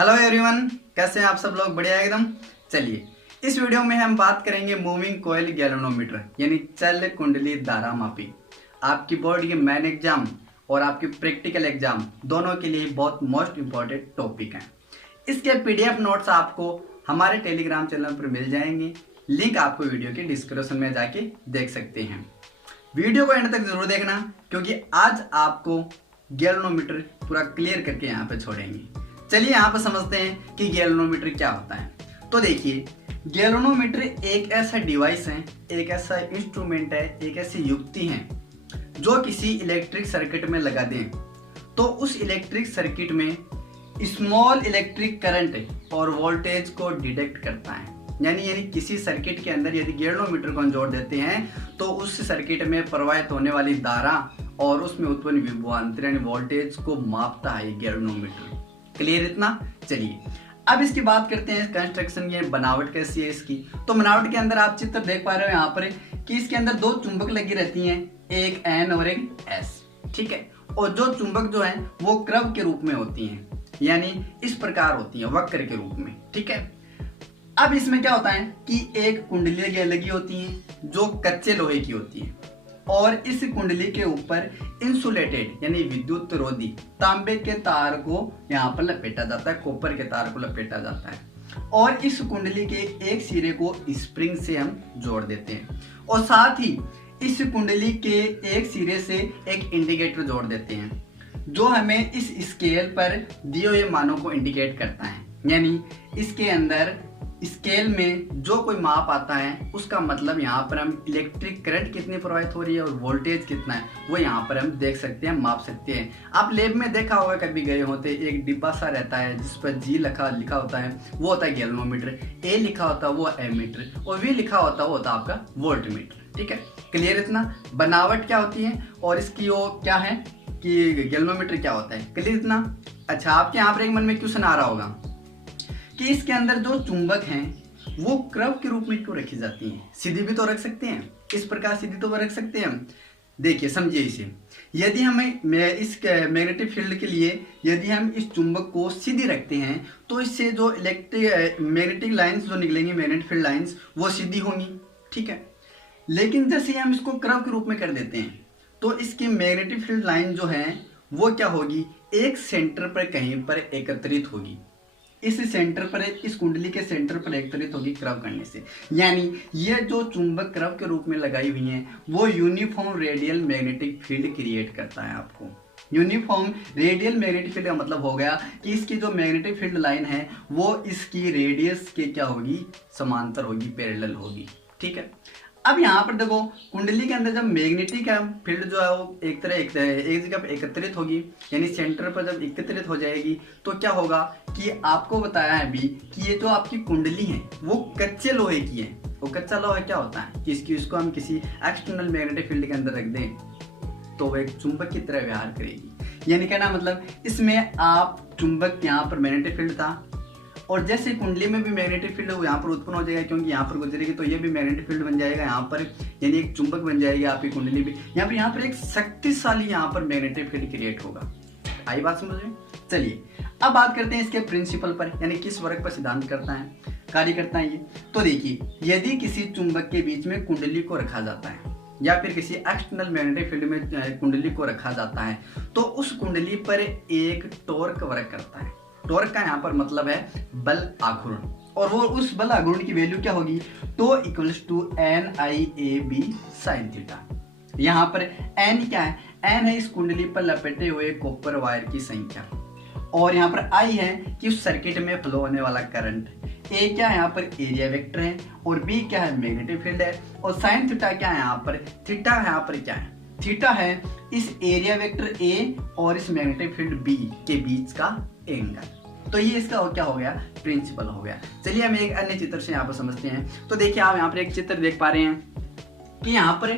Hello everyone, कैसे हैं आप सब लोग? बढ़िया एकदम। चलिए, इस वीडियो में हम बात करेंगे मूविंग कॉइल गैल्वेनोमीटर यानी चल कुंडली धारा मापी। आपकी बोर्ड के मेन एग्जाम और आपकी प्रैक्टिकल एग्जाम दोनों के लिए बहुत मोस्ट इंपॉर्टेंट टॉपिक हैं। इसके पीडीएफ नोट्स आपको हमारे टेलीग्राम चैनल पर मिल जाएंगे। लिंक आपको वीडियो के डिस्क्रिप्शन में जाके देख सकते हैं। वीडियो को एंड तक जरूर देखना, क्योंकि आज आपको गैल्वेनोमीटर पूरा क्लियर करके यहाँ पे छोड़ेंगे। चलिए यहाँ पर समझते हैं कि गैल्वेनोमीटर क्या होता है। तो देखिए, गैल्वेनोमीटर एक ऐसा डिवाइस है, एक ऐसा इंस्ट्रूमेंट है, एक ऐसी युक्ति है जो किसी इलेक्ट्रिक सर्किट में लगा दें तो उस इलेक्ट्रिक सर्किट में स्मॉल इलेक्ट्रिक करंट और वोल्टेज को डिटेक्ट करता है। यानी किसी सर्किट के अंदर यदि गैल्वेनोमीटर को हम जोड़ देते हैं तो उस सर्किट में प्रवाहित होने वाली धारा और उसमें उत्पन्न विभवांतर यानी वोल्टेज को मापता है गैल्वेनोमीटर। क्लियर इतना? चलिए अब इसकी बात करते हैं कंस्ट्रक्शन की, बनावट कैसी है इसकी। तो बनावट के अंदर आप चित्र देख पा रहे हो यहाँ पर कि इसके अंदर दो चुंबक लगी रहती हैं, एक N और एक S। ठीक है, और जो चुंबक जो है वो क्रव के रूप में होती हैं, यानी इस प्रकार होती है, वक्र के रूप में। ठीक है, अब इसमें क्या होता है कि एक कुंडली लगी होती है जो कच्चे लोहे की होती है और इस कुंडली के ऊपर इंसुलेटेड यानी विद्युत रोधी तांबे के तार को यहाँ पर लपेटा जाता है, कॉपर के तार को लपेटा जाता है और इस कुंडली के एक सिरे को स्प्रिंग से हम जोड़ देते हैं और साथ ही इस कुंडली के एक सिरे से एक इंडिकेटर जोड़ देते हैं जो हमें इस स्केल पर दिए हुए मानों को इंडिकेट करता है। यानी इसके अंदर स्केल में जो कोई माप आता है उसका मतलब यहाँ पर हम इलेक्ट्रिक करंट कितनी प्रवाहित हो रही है और वोल्टेज कितना है वो यहाँ पर हम देख सकते हैं, माप सकते हैं। आप लैब में देखा होगा, कभी गए होते, एक डिब्बा सा रहता है जिस पर G लिखा होता है, वो होता है गैल्वेनोमीटर, A लिखा होता है वो एमीटर और V लिखा होता है वो होता है आपका वोल्टमीटर। ठीक है, क्लियर इतना? बनावट क्या होती है और इसकी वो क्या है कि गैल्वेनोमीटर क्या होता है, क्लियर इतना? अच्छा, आपके यहाँ पर एक मन में क्वेश्चन आ रहा होगा कि इसके अंदर जो चुंबक हैं वो क्रव के रूप में क्यों रखी जाती हैं? सीधी भी तो रख सकते हैं, इस प्रकार सीधी तो रख सकते हैं हम। देखिए, समझिए इसे। यदि हमें इस मैग्नेटिक फील्ड के लिए यदि हम इस चुंबक को सीधी रखते हैं तो इससे जो मैग्नेटिक लाइंस जो निकलेंगी, मैग्नेटिक फील्ड लाइंस, वो सीधी होंगी। ठीक है, लेकिन जैसे हम इसको क्रव के रूप में कर देते हैं तो इसकी मैग्नेटिक फील्ड लाइन जो है वो क्या होगी, एक सेंटर पर कहीं पर एकत्रित होगी। इस सेंटर पर, इस कुंडली के सेंटर पर एकत्रित होगी क्रव करने से। यानी ये जो चुंबक क्रव के रूप में लगाई हुई हैं वो uniform radial magnetic field create करता है आपको। यूनिफॉर्म रेडियल मैग्नेटिक फील्ड का मतलब हो गया कि इसकी जो मैग्नेटिक फील्ड लाइन है वो इसकी रेडियस के क्या होगी, समांतर होगी, पैरेलल होगी। ठीक है, अब यहाँ पर देखो, कुंडली के अंदर जब मैग्नेटिक फील्ड जो है वो एक जगह पर एकत्रित होगी, यानी सेंटर पर जब एकत्रित हो जाएगी तो क्या होगा कि आपको बताया है अभी कि ये जो आपकी कुंडली है वो कच्चे लोहे की है। वो कच्चा लोहा क्या होता है कि इसको हम किसी एक्सटर्नल मैग्नेटिक फील्ड के अंदर रख दें तो वो एक चुंबक की तरह व्यवहार करेगी। यानी कहना मतलब इसमें आप चुंबक, यहाँ पर मैग्नेटिक फील्ड था और जैसे कुंडली में भी मैग्नेटिक फील्ड यहाँ पर उत्पन्न हो जाएगा, क्योंकि यहाँ पर गुजरेगी तो ये भी मैग्नेटिक फील्ड बन जाएगा यहाँ पर, यानी एक चुंबक बन जाएगी आपकी कुंडली भी। यहाँ पर एक शक्तिशाली यहाँ पर मैग्नेटिक फील्ड क्रिएट होगा। आई बात समझ में? चलिए अब बात करते हैं इसके प्रिंसिपल पर, यानी किस वर्क पर सिद्धांत करता है, कार्य करता है ये। तो देखिए, यदि किसी चुंबक के बीच में कुंडली को रखा जाता है या फिर किसी एक्सटर्नल मैग्नेटिक फील्ड में कुंडली को रखा जाता है तो उस कुंडली पर एक टॉर्क वर्क करता है। टॉर्क का यहाँ पर मतलब है बल आघूर्ण, और वो उस बल आघूर्ण की वैल्यू क्या होगी, तो इक्वल्स टू NIAB sin थीटा। यहाँ पर N क्या है, N है इस कुंडली पर लपेटे हुए कॉपर वायर की संख्या और यहाँ पर I है कि उस सर्किट में फ्लो होने वाला करंट। A क्या है, यहाँ पर एरिया वेक्टर है और B क्या है, मैग्नेटिक फील्ड है और साइन थीटा क्या है, यहाँ पर थीटा है, यहाँ पर क्या है, थीटा है इस एरिया वेक्टर A और इस मैग्नेटिक फील्ड B के बीच का एंगल। तो ये इसका क्या हो गया, प्रिंसिपल हो गया। चलिए हम एक अन्य चित्र से यहाँ पर समझते हैं। तो देखिए, आप यहाँ पर एक चित्र देख पा रहे हैं कि यहाँ पर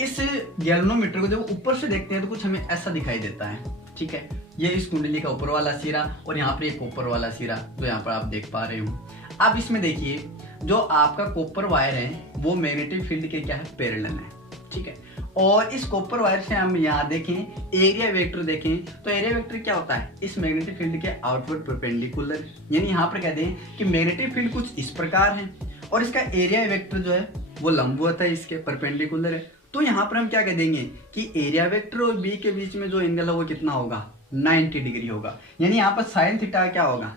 इस गैल्वेनोमीटर को जब ऊपर से देखते हैं तो कुछ हमें ऐसा दिखाई देता है। ठीक है, ये इस कुंडली का ऊपर वाला सिरा और यहाँ पर एक ऊपर वाला सिरा जो यहाँ पर आप देख पा रहे हो। अब इसमें देखिए, जो आपका कॉपर वायर है वो मैग्नेटिक फील्ड के क्या है, पैरेलल है। ठीक है। और इस कॉपर वायर से हम यहाँ देखें, एरिया वेक्टर देखें, तो एरिया वेक्टर क्या होता है, इस मैग्नेटिक फील्ड के आउटवर्ड परपेंडिकुलर, यानी यहाँ पर कहते हैं कि मैग्नेटिक फील्ड कुछ इस प्रकार है और इसका एरिया वेक्टर जो है वो लंबवत है, इसके परपेंडिकुलर है। तो यहाँ पर हम क्या कह देंगे कि एरिया वेक्टर और बी के बीच में जो एंगल है वो कितना होगा, 90 डिग्री होगा। यानी यहाँ पर साइन थीटा क्या होगा,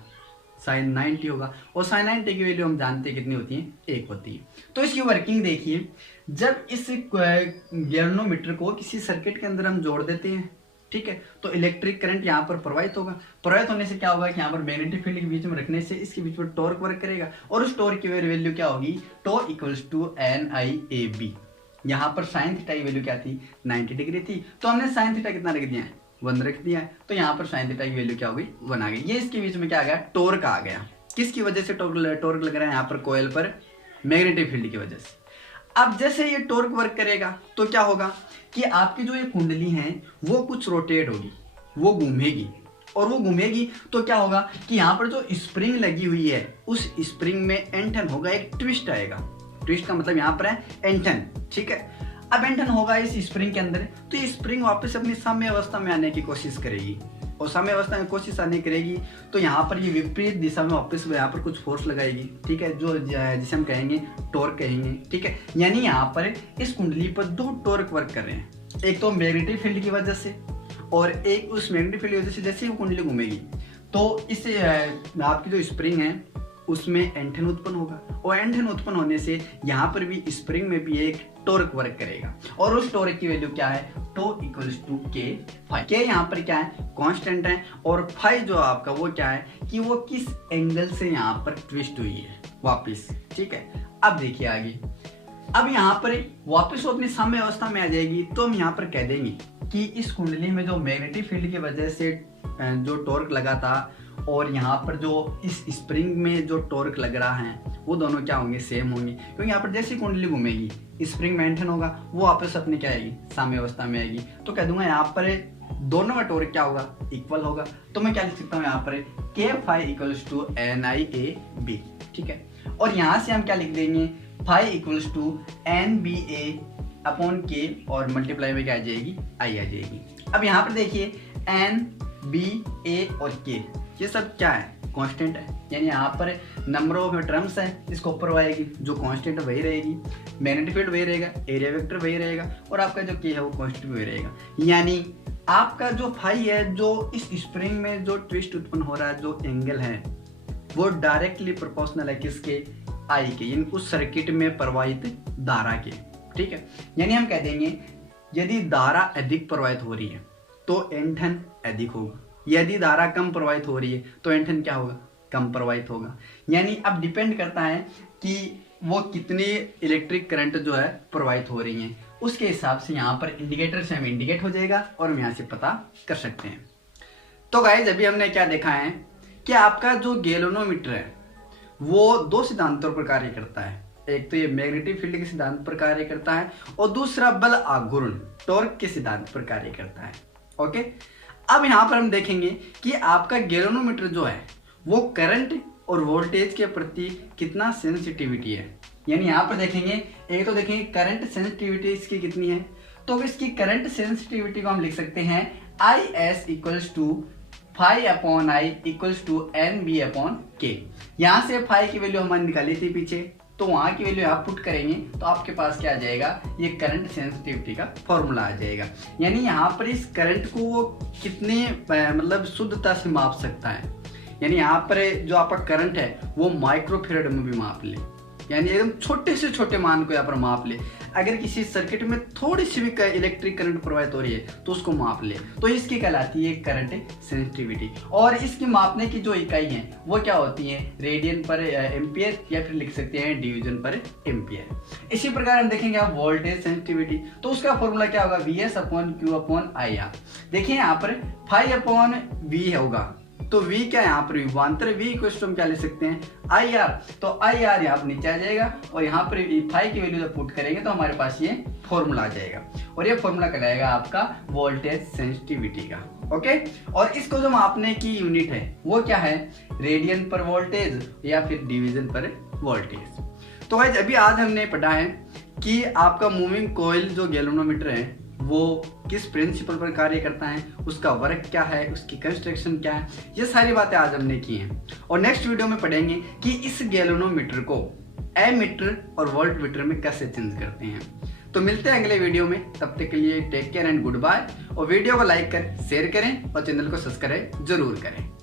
साइन 90 होगा। और साइन 90 की वैल्यू हम जानते हैं कितनी होती है, 1 होती है। तो इसकी वर्किंग देखिए, जब इस गैल्वेनोमीटर को किसी सर्किट के अंदर हम जोड़ देते हैं, ठीक है, तो इलेक्ट्रिक करंट यहाँ पर प्रवाहित होगा। प्रवाहित होने से क्या होगा कि यहाँ पर मैग्नेटिक फील्ड के बीच में रखने से इसके बीच में टॉर्क वर्क करेगा और उस टॉर्क की वैल्यू क्या होगी, टॉ इक्वल्स टू NIAB। यहाँ पर साइन थीटा की वैल्यू क्या थी, 90 डिग्री थी, तो हमने साइन थीटा कितना रख दिया है, 1 रख दिया है। तो यहाँ पर साइन थीटा की वैल्यू क्या हो गई, 1 आ गई। ये इसके बीच में क्या आ गया, टॉर्क आ गया। किसकी वजह से टॉर्क लग रहा है यहाँ पर, कॉइल पर मैग्नेटिक फील्ड की वजह से। अब जैसे ये टॉर्क वर्क करेगा तो क्या होगा कि आपकी जो ये कुंडली है वो कुछ रोटेट होगी, वो घूमेगी, और वो घूमेगी तो क्या होगा कि यहाँ पर जो स्प्रिंग लगी हुई है उस स्प्रिंग में एंटन होगा, एक ट्विस्ट आएगा। ट्विस्ट का मतलब यहाँ पर है एंटन, ठीक है। अब एंटन होगा इस स्प्रिंग के अंदर, तो ये स्प्रिंग वापस अपनी साम्य अवस्था में आने की कोशिश करेगी, और साम्य अवस्था में कोशिश आने करेगी तो यहाँ पर ये विपरीत दिशा में वापस यहाँ पर कुछ फोर्स लगाएगी, ठीक है, जो जिसे हम कहेंगे टॉर्क कहेंगे, ठीक है। यानी यहाँ पर इस कुंडली पर 2 टॉर्क वर्क कर रहे हैं, एक तो मैग्नेटिक फील्ड की वजह से और एक उस मैग्नेटिक फील्ड की वजह से जैसे ही वो कुंडली घूमेगी तो इस आपकी जो स्प्रिंग है उसमें एंटन उत्पन्न होगा, और एंटन उत्पन्न होने से यहाँ पर भी स्प्रिंग में भी एक टॉर्क वर्क करेगा, और उस टॉर्क की वैल्यू क्या है, टो इक्वल्स टू के फाई। के यहाँ पर क्या है, कांस्टेंट है, और फाई जो आपका वो क्या है कि वो किस एंगल से यहाँ पर ट्विस्ट हुई है वापिस, ठीक है। अब देखिए आगे, अब यहाँ पर वापस वो अपनी साम्य अवस्था में आ जाएगी, तो हम यहाँ पर कह देंगे कि इस कुंडली में जो मैग्नेटिक फील्ड की वजह से जो टॉर्क लगा था और यहाँ पर जो इस स्प्रिंग में जो टॉर्क लग रहा है वो दोनों क्या होंगे, सेम होंगे, क्योंकि यहाँ पर जैसी कुंडली घूमेगी स्प्रिंग में एंटन होगा, वो वापस अपनी क्या आएगी, साम्य अवस्था में आएगी। तो कह दूंगा यहाँ पर दोनों का टॉर्क क्या होगा, इक्वल होगा। तो मैं क्या लिख सकता हूँ यहाँ पर के फाई इक्वल्स टू NIAB, ठीक है। और यहाँ से हम क्या लिख देंगे, phi equals to NBA upon K, और मल्टीप्लाई में क्या आ जाएगी, आई आ जाएगी। अब यहाँ पर देखिए NBA और K ये सब क्या है, कांस्टेंट है, यानी यहाँ पर नंबर ऑफ टर्म्स है, इसको ऊपर आएगी, जो कांस्टेंट वही रहेगी, मैग्नेटिक फील्ड वही रहेगा, एरिया वेक्टर वही रहेगा, और आपका जो के है वो कांस्टेंट वही रहेगा। यानी आपका जो फाई है, जो इस स्प्रिंग में जो ट्विस्ट उत्पन्न हो रहा है, जो एंगल है वो डायरेक्टली प्रोपोर्शनल है किसके, आई के, यानी उस सर्किट में प्रवाहित धारा के, ठीक है। यानी हम कह देंगे यदि धारा अधिक प्रवाहित हो रही है तो एंटन अधिक होगा, यदि धारा कम प्रवाहित हो रही है तो एंटन क्या होगा, कम प्रवाहित होगा। यानी अब डिपेंड करता है कि वो कितनी इलेक्ट्रिक करंट जो है प्रवाहित हो रही है, उसके हिसाब से यहाँ पर इंडिकेटर से हमें इंडिकेट हो जाएगा और हम यहाँ से पता कर सकते हैं। तो गाइस अभी हमने क्या देखा है कि आपका जो गैल्वेनोमीटर है वो 2 सिद्धांतों पर कार्य करता है, एक तो ये मैग्नेटिक फील्ड के सिद्धांत पर कार्य करता है और दूसरा बल आघूर्ण टॉर्क के सिद्धांत पर कार्य करता है। ओके, अब यहाँ पर हम देखेंगे कि आपका गैल्वेनोमीटर जो है वो करंट और वोल्टेज के प्रति कितना सेंसिटिविटी है। यानी यहाँ पर देखेंगे, एक तो देखेंगे करंट सेंसिटिविटी इसकी कितनी है, तो इसकी करंट सेंसिटिविटी को हम लिख सकते हैं IS equals to phi upon I equals to NB upon K. यहाँ से फाई की वैल्यू हमने निकाली थी पीछे, तो वहाँ की वैल्यू आप पुट करेंगे तो आपके पास क्या आ जाएगा, ये करंट सेंसिटिविटी का फॉर्मूला आ जाएगा। यानी यहाँ पर इस करंट को वो कितने मतलब शुद्धता से माप सकता है। यानी यहाँ पर जो आपका करंट है वो माइक्रोफेरेड में भी माप ले, यानी एकदम छोटे से छोटे मान को यहाँ पर माप ले। अगर किसी सर्किट में थोड़ी सी भी इलेक्ट्रिक करंट प्रवाहित हो रही है तो उसको माप ले, तो इसकी कहलाती है करंट सेंसिटिविटी। और इसकी मापने की जो इकाई है वो क्या होती है, रेडियन पर एम्पियर, या फिर लिख सकते हैं डिवीजन पर एम्पियर। इसी प्रकार हम देखेंगे आप वोल्टेज सेंसिटिविटी, तो उसका फॉर्मूला क्या होगा, VS upon Q upon IR। देखिए यहाँ पर फाई अपॉन V होगा, तो V क्या है यहाँ पर विभवांतर, V इक्वल टू हम क्या ले सकते हैं IR, तो IR यहाँ पर नीचे आ जाएगा और यहाँ पर फाई की वैल्यू जब पुट करेंगे तो हमारे पास ये फॉर्मूला आ जाएगा, और ये फॉर्मूला कहलाएगा आपका वोल्टेज सेंसिटिविटी का। ओके, और इसको जो मापने की यूनिट है वो क्या है, रेडियन पर वोल्टेज या फिर डिवीजन पर वोल्टेज। तो गाइस अभी आज हमने पढ़ा है कि आपका मूविंग कॉइल जो गैल्वेनोमीटर है वो किस प्रिंसिपल पर कार्य करता है, उसका वर्क क्या है, उसकी कंस्ट्रक्शन क्या है, ये सारी बातें आज हमने की हैं। और नेक्स्ट वीडियो में पढ़ेंगे कि इस गैल्वेनोमीटर को एमीटर और वोल्टमीटर में कैसे चेंज करते हैं। तो मिलते हैं अगले वीडियो में, तब तक के लिए take care and goodbye. और वीडियो को लाइक करें, शेयर करें और चैनल को सब्सक्राइब जरूर करें।